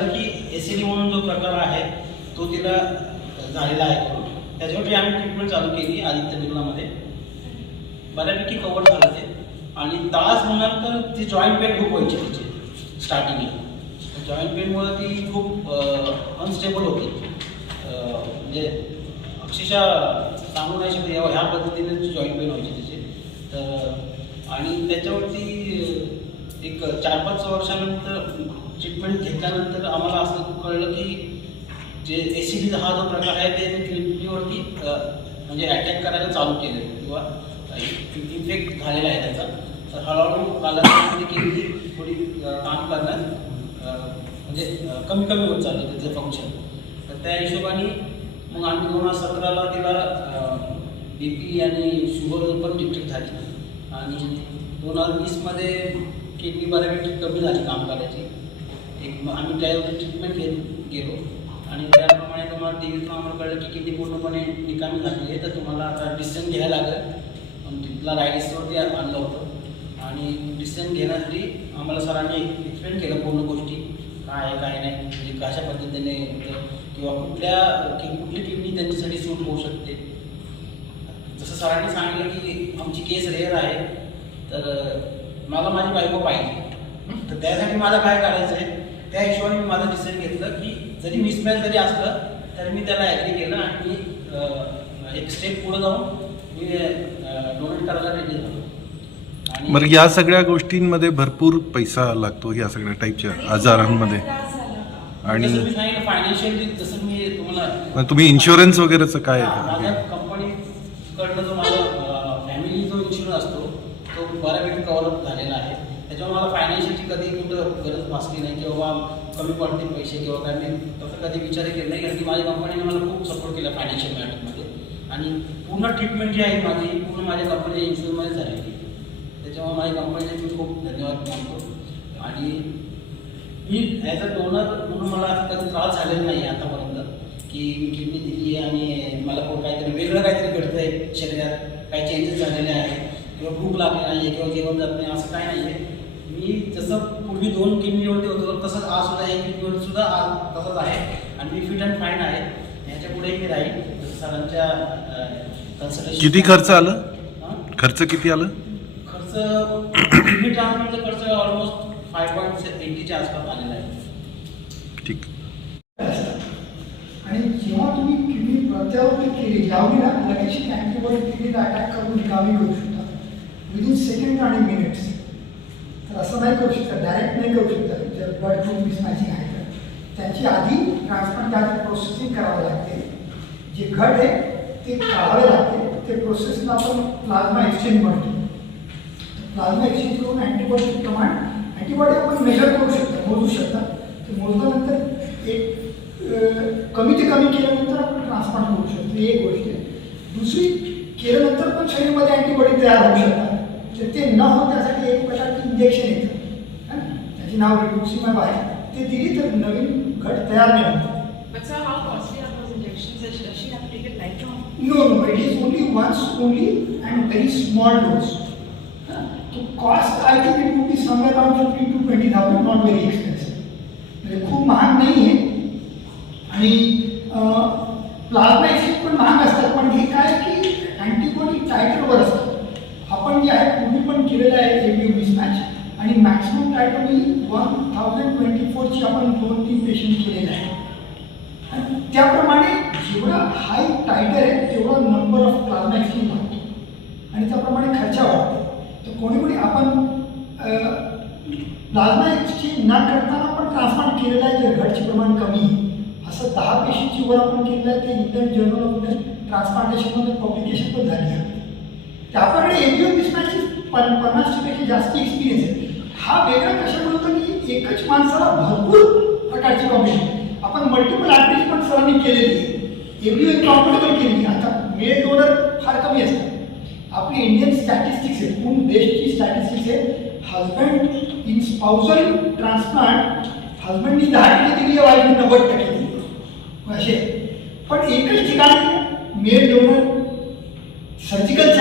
झालं की एसिडी म्हणून जो प्रकार आहे तो तिला झालेला आहे. त्याच्यासाठी त्याच्यावरती आम्ही ट्रीटमेंट चालू केली आदित्य बिर्लामध्ये बऱ्यापैकी कव्हर झालं ते. आणि त्रास म्हणाल तर ती जॉईंट पेन खूप व्हायची तिची स्टार्टिंगला जॉईंट पेनमुळे ती खूप अनस्टेबल होती. म्हणजे अक्षरशः सांगू नाही शकते ह्या पद्धतीने जॉईंट पेन व्हायची तिची. तर आणि त्याच्यावरती एक चार पाच वर्षानंतर ट्रीटमेंट घेतल्यानंतर आम्हाला असं कळलं की जे एसिडी हा जो प्रकार आहे ते किडनीवरती म्हणजे अटॅक करायला चालू केले किंवा इफेक्ट झालेला आहे त्याचा. तर हळूहळू कालांतराने किडनी थोडी काम करण्यास म्हणजे कमी कमी होत चाललं त्याचं फंक्शन तर त्या हिशोबाने मग आम्ही दोन हजार सतराला तिला बी पी आणि शुगर पण डिटेक्ट झाली. आणि दोन हजार वीसमध्ये किडनी बऱ्यापैकी कमी झाली काम करायची. एक आम्ही त्यावर ट्रीटमेंट घेत गेलो. आणि त्याप्रमाणे तुम्हाला टी व्हीतून आम्हाला कळलं की किडनी पूर्णपणे निकामी झाली आहे. तर तुम्हाला आता डिसिजन घ्यायला लागेल. तिथला रायडिसवरती आणलं होतं. आणि डिसिजन घेण्यासाठी आम्हाला सरांनी एक्सप्लेन केलं पूर्ण गोष्टी. काय आहे काय नाही. म्हणजे कशा पद्धतीने होतं किंवा कुठल्या की कुठली किडनी त्यांच्यासाठी सूट होऊ शकते. जसं सरांनी सांगितलं की आमची केस रेअर आहे. तर मला माझी बायको पाहिजे. तर त्यासाठी मला काय करायचं आहे त्या हिशोबाने मी माझं डिसिजन घेतलं की जरी मिसमॅच जरी असलं तरी मी त्याला ॲग्री केलं आणि मी एक स्टेप पुढे जाऊन मी डोनेट करायला रेडी झालो. आणि बरं या सगळ्या गोष्टींमध्ये भरपूर पैसा लागतो या सगळ्या टाईपच्या आजारांमध्ये. आणि फायनान्शियली जसं मी तुम्हाला मग तुम्ही इन्शुरन्स वगैरेचं काय हा, माझ्या आहे? कंपनीकडनं जो माझा फॅमिली जो इन्शुरन्स असतो तो बऱ्यापैकी कव्हरअप झालेला आहे त्याच्यामुळे मला फायनान्शियलची कधी कुठं की नाही किंवा कमी पडतील पैसे किंवा काय मी तसं कधी विचार केला नाही कारण की माझ्या कंपनीने मला खूप सपोर्ट केला फायनान्शियल मॅटरमध्ये आणि पूर्ण ट्रीटमेंट जी आहे माझी पूर्ण माझ्या कंपनीच्या इन्शुरन्समध्ये झालेली त्याच्यामुळे माझ्या कंपनीचे मी खूप धन्यवाद मानतो. आणि मी ॲज अ डोनर म्हणून मला असं कधी त्रास झालेला नाही आतापर्यंत की मी किडनी दिली आहे आणि मला कोण काहीतरी वेगळं काहीतरी घडतंय शरीरात काही चेंजेस झालेले आहेत किंवा भूक लागली नाही आहे किंवा जेवण जात नाही असं काही नाही आहे मी जसं पूर्वी दोन किडनीवरती होतो तसंच आज सुद्धा एक किडनीवरती सुद्धा आज तसंच आहे. आणि मी फिट अँड फाईन आहे. ह्याच्या पुढेही मी राहील सरांच्या कन्सल्टेशन किती खर्च आलं? खर्च किती आलं? खर्च किडनी ट्रान्सप्लांटचा खर्च ऑलमोस्ट फाय पॉईंट एटीच्या आसपास आलेला आहे. ठीक. आणि जेव्हा तुम्ही किडनी प्रत्यारोपण केली लावली ना लगेच अँटीबॉडी किडनीला अटॅक करून रिकामी करू शकता विदिन सेकंड आणि मिनिट्स असं नाही करू शकता डायरेक्ट नाही करू शकता जर ब्लड ग्रुप मिसमॅचिंग आहे तर. त्याची आधी ट्रान्सप्लांट त्यात प्रोसेसिंग करावं लागते. जे घट आहे ते काढावे लागते. ते प्रोसेसला आपण प्लाझ्मा एक्सचेंज म्हणतो. प्लाझ्मा एक्सचेंज करून अँटीबॉडी प्रमाण अँटीबॉडी आपण मेजर करू शकतो मोजू शकता. ते मोजल्यानंतर एक कमी ते कमी केल्यानंतर आपण ट्रान्सप्लांट करू शकतो. ही एक गोष्ट आहे. दुसरी केल्यानंतर पण शरीरामध्ये अँटीबॉडी तयार होऊ शकतात. ते न हो इंजेक्शन येतं हं? त्याचे नाव रिट्युक्सिमॅब आहे ते दिली तर नवीन घट तयार नाही होत no, it is only once only and very small dose. Huh? So cost, I think it would be somewhere around fifteen to twenty thousand, not very expensive. म्हणजे खूप महाग नाही आहे आणि प्लाझ्मा एक्सचेंज पण महाग असतात पण हे काय की अँटीबॉडी टायटरवर असतं आपण जे आहे पूर्वी पण केलेलं आहे एबीओ मिसमॅच आणि maximum titre one thousand twenty फोरची आपण दोन तीन पेशंट केलेले आहे आणि त्याप्रमाणे जेवढा हाय टायटर आहे तेवढा नंबर ऑफ प्लाझ्मा वाढतो. आणि त्याप्रमाणे खर्च वाढतो. तर कोणी कोणी आपण प्लाझ्मा एक्सचेंज न करताना पण ट्रान्सप्लांट केलेलं आहे जे घटचे प्रमाण कमी असं दहा पेशंटची वर आपण केलेलं आहे ते इंडियन जर्नल ऑफ ट्रान्सप्लांटेशनमध्ये पब्लिकेशन पण झाली आहे. ते आपल्याकडे एबीओ मिसमॅचची पन पन्नासच्या जास्त एक्सपिरियन्स आहे. हा वेगळा कशामुळे बोलतो की एकच माणसाला भरपूर प्रकारची प्रॉब्लेम आपण मल्टिपल आर्टिस्ट पण सरांनी केलेली आहे. एवढी इनकॉम्पिटेबल केली आता मेल डोनर फार कमी असतात. आपली इंडियन स्टॅटिस्टिक्स आहे पूर्ण देशची स्टॅटिस्टिक्स आहे हजबंड इन स्पाउसल ट्रान्सप्लांट हजबंडनी दहा टक्के दिली आहे वाईफ नव्वद टक्के दिली असे. पण एकच ठिकाणी मेल डोनर सर्जिकल